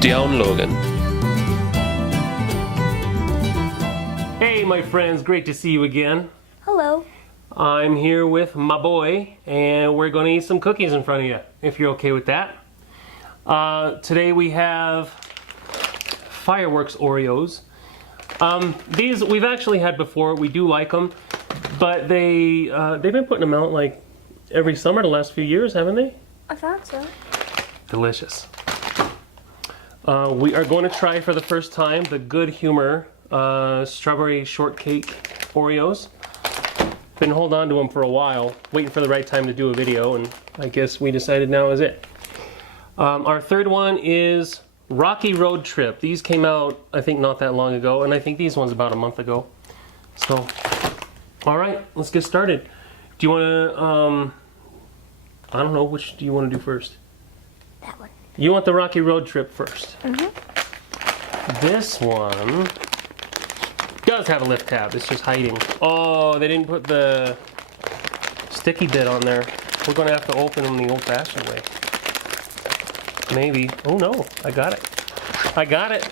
Down Logan. Hey my friends, great to see you again. Hello. I'm here with my boy and we're going to eat some cookies in front of you, if you're okay with that. Today we have Firework Oreos. These we've actually had before, we do like them, but they've been putting them out like every summer the last few years, haven't they? I thought so. Delicious. We are going to try for the first time the Good Humor Strawberry Shortcake Oreos. Been holding on to them for a while, waiting for the right time to do a video, and I guess we decided now is it. Our third one is Rocky Road Trip. These came out, I think, not that long ago, and I think these ones about a month ago. So, all right, let's get started. Do you want to, I don't know, which do you want to do first? That one. You want the Rocky Road Trip first. Mm-hmm. This one does have a lift tab. It's just hiding. Oh, they didn't put the sticky bit on there. We're going to have to open them the old-fashioned way. Maybe. Oh no, I got it. I got it.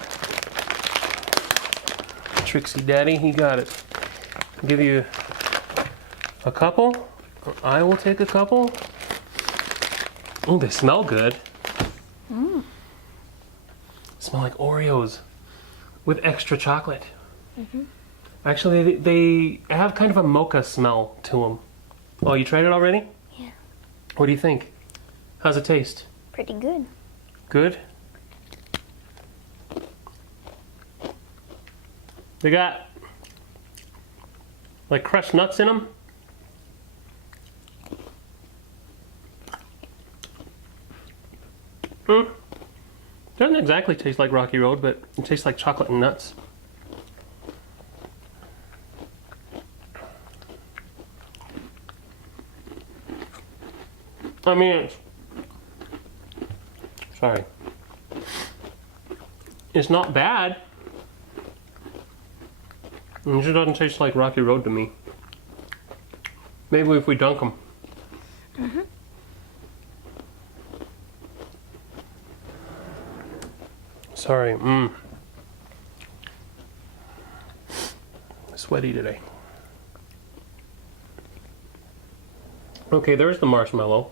Trixie Daddy, he got it. I'll give you a couple. I will take a couple. Oh, they smell good. Smell like Oreos with extra chocolate. Mm-hmm. Actually, they have kind of a mocha smell to them. Oh, you tried it already? Yeah. What do you think? How's it taste? Pretty good. Good? They got like crushed nuts in them. Doesn't exactly taste like Rocky Road, but it tastes like chocolate and nuts. I mean, sorry. It's not bad. It just doesn't taste like Rocky Road to me. Maybe if we dunk them. Mm-hmm. Sorry, sweaty today. Okay, there's the marshmallow.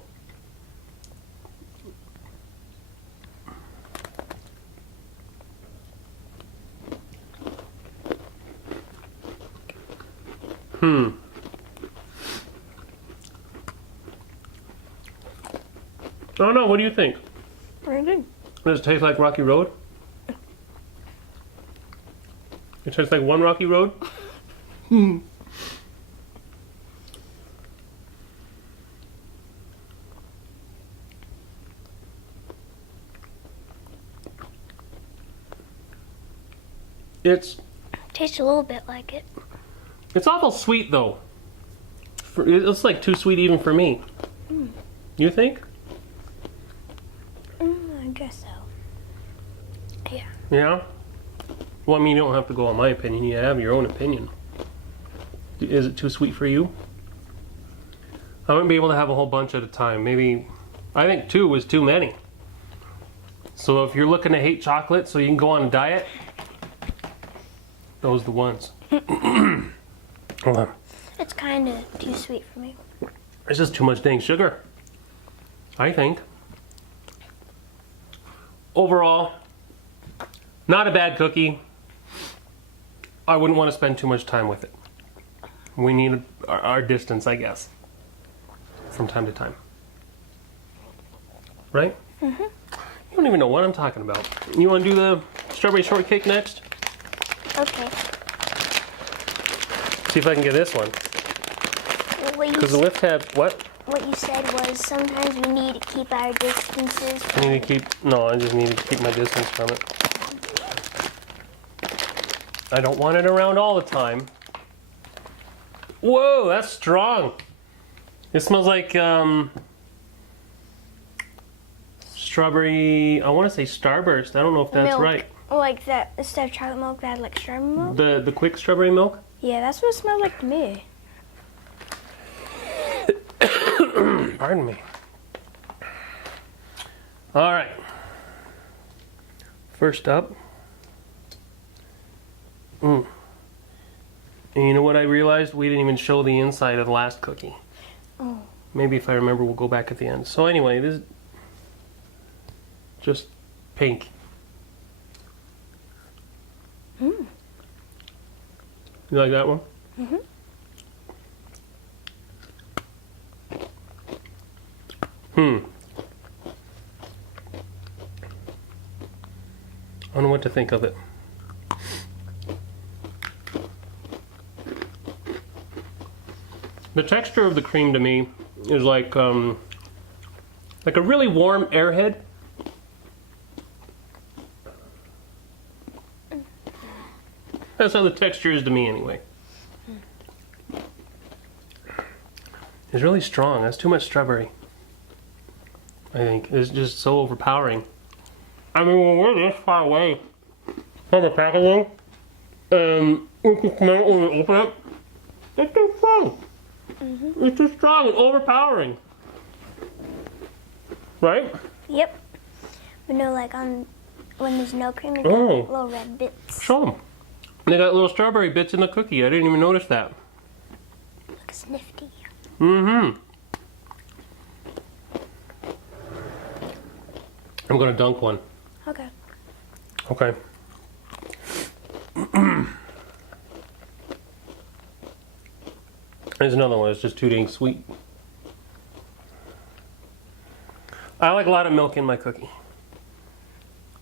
I don't know, what do you think? Very good. Does it taste like Rocky Road? It tastes like one Rocky Road? Tastes a little bit like it. It's awful sweet though. It's like too sweet even for me. You think? I guess so. Yeah. Yeah? Well, I mean, you don't have to go on my opinion. You have your own opinion. Is it too sweet for you? I wouldn't be able to have a whole bunch at a time. Maybe, I think 2 was too many. So if you're looking to hate chocolate so you can go on a diet, those are the ones. Hold on. It's kind of too sweet for me. It's just too much dang sugar, I think. Overall, not a bad cookie. I wouldn't want to spend too much time with it. We need our distance, I guess, from time to time. Right? Mm-hmm. You don't even know what I'm talking about. You want to do the strawberry shortcake next? Okay. See if I can get this one. Because the lift tab, what? What you said was sometimes we need to keep our distances. I need to keep, no, I just need to keep my distance from it. I don't want it around all the time. Whoa, that's strong. It smells like strawberry, I want to say Starburst. I don't know if that's milk. right. Like that, instead of chocolate milk, that had like strawberry milk? The quick strawberry milk? Yeah, that's what it smelled like to me. Pardon me. All right. First up. And you know what I realized? We didn't even show the inside of the last cookie. Oh. Maybe if I remember, we'll go back at the end. So anyway, this is just pink. Mm. You like that one? Mm-hmm. I don't know what to think of it. The texture of the cream to me is like a really warm airhead. That's how the texture is to me anyway. It's really strong. That's too much strawberry. I think it's just so overpowering. I mean, when we're this far away from the packaging, we can smell it when we open it. It's too strong. Mm-hmm. It's too strong and overpowering. Right? Yep. But no, like when there's no cream, it's Oh. got little red bits. Show them. They got little strawberry bits in the cookie. I didn't even notice that. Looks nifty. Mm-hmm. I'm gonna dunk one. Okay. Okay. There's another one. It's just too dang sweet. I like a lot of milk in my cookie.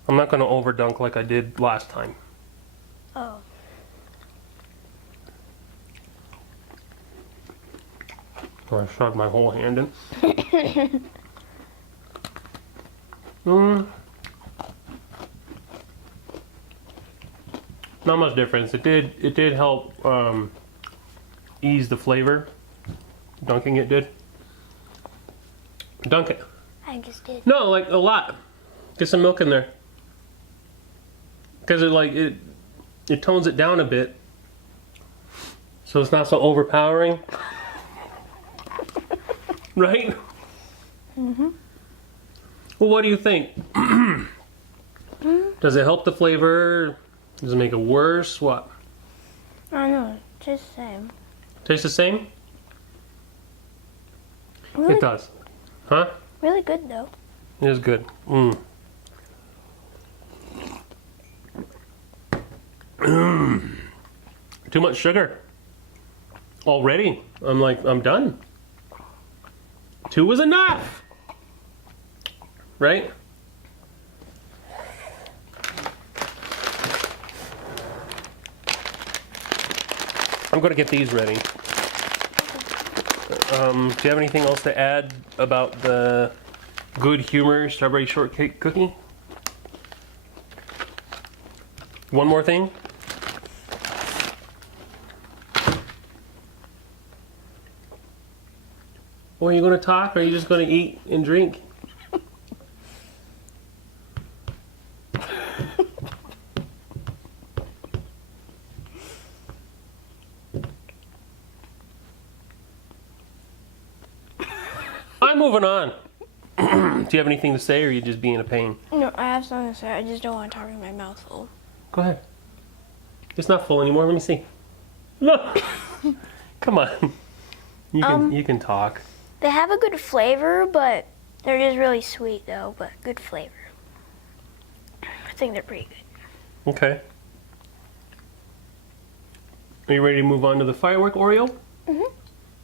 I'm not gonna over dunk like I did last time. Oh. So I shoved my whole hand in. Not much difference. It did help ease the flavor. Dunking it did. Dunk it. I just did. No, like a lot. Get some milk in there. Because it tones it down a bit. So it's not so overpowering. Right? Mm-hmm. Well, what do you think? Does it help the flavor? Does it make it worse? What? I don't know. Just the same. Tastes the same? Really, It does. Huh? really good though. It is good. Too much sugar. Already. I'm done. 2 was enough. Right? I'm gonna get these ready. Do you have anything else to add about the Good Humor strawberry shortcake cookie? One more thing? Or are you going to talk, or are you just going to eat and drink? I'm moving on. Do you have anything to say, or are you just being a pain? No, I have something to say. I just don't want to talk with my mouth full. Go ahead. It's not full anymore. Let me see. Look. Come on. You can talk. They have a good flavor, but they're just really sweet though, but good flavor. I think they're pretty good. Okay. Are you ready to move on to the Firework Oreo? Mm-hmm.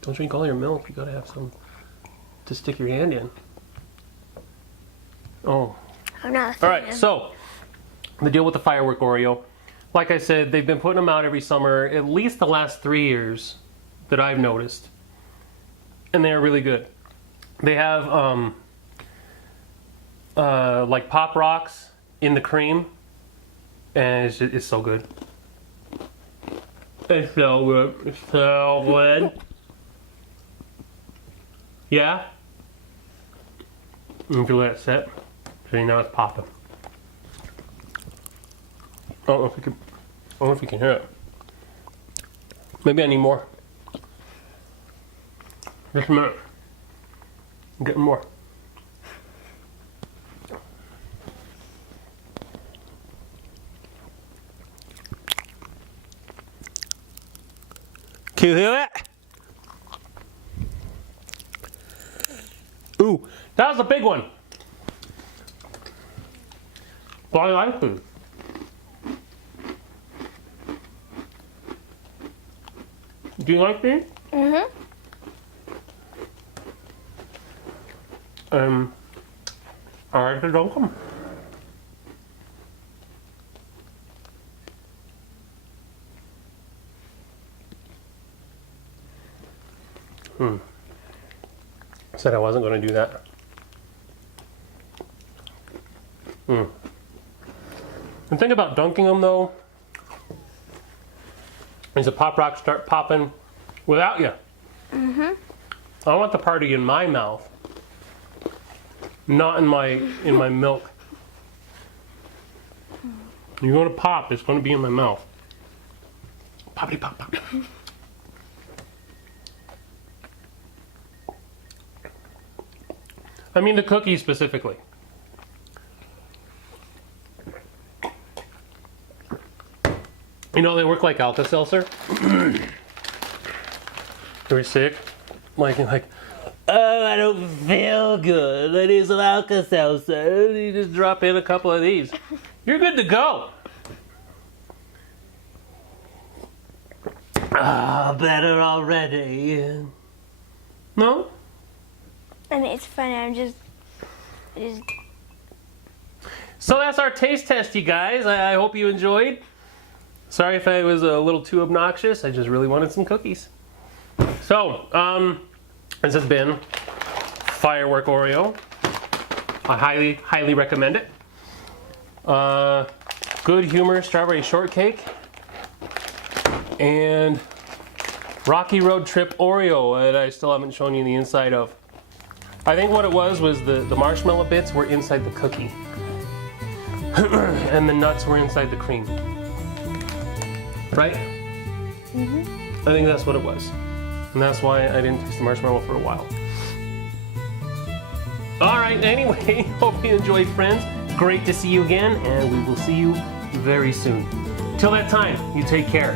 Don't drink all your milk. You gotta have some to stick your hand in. Oh. I'm not a fan. All right, so the deal with the Firework Oreo. Like I said, they've been putting them out every summer, at least the last 3 years that I've noticed. And they are really good. They have like Pop Rocks in the cream, and it's so good. It's so good. It's so good. Yeah? You can let it sit. So now it's popping. I don't know if you can hear it. Maybe I need more. Just a minute. I'm getting more. Can you hear it? Ooh, that was a big one. But I like it. Do you like these? Mm-hmm. I like to dunk them. Said I wasn't going to do that. The thing about dunking them, though, is the Pop Rocks start popping without you. I want the party in my mouth, not in my milk. You're going to pop. It's going to be in my mouth. Poppity pop pop. I mean the cookies specifically. You know, they work like Alka-Seltzer. You're sick? Like, oh, I don't feel good. I need some Alka-Seltzer. You just drop in a couple of these. You're good to go. Ah, better already. No? I mean, it's funny. I just. So that's our taste test, you guys. I hope you enjoyed. Sorry if I was a little too obnoxious. I just really wanted some cookies. So, this has been Firework Oreo. I highly recommend it. Good Humor Strawberry Shortcake. And Rocky Road Trip Oreo that I still haven't shown you the inside of. I think what it was the marshmallow bits were inside the cookie. And the nuts were inside the cream. Right? I think that's what it was. And that's why I didn't taste the marshmallow for a while. Alright, anyway, hope you enjoyed, friends. Great to see you again, and we will see you very soon. Till that time, you take care.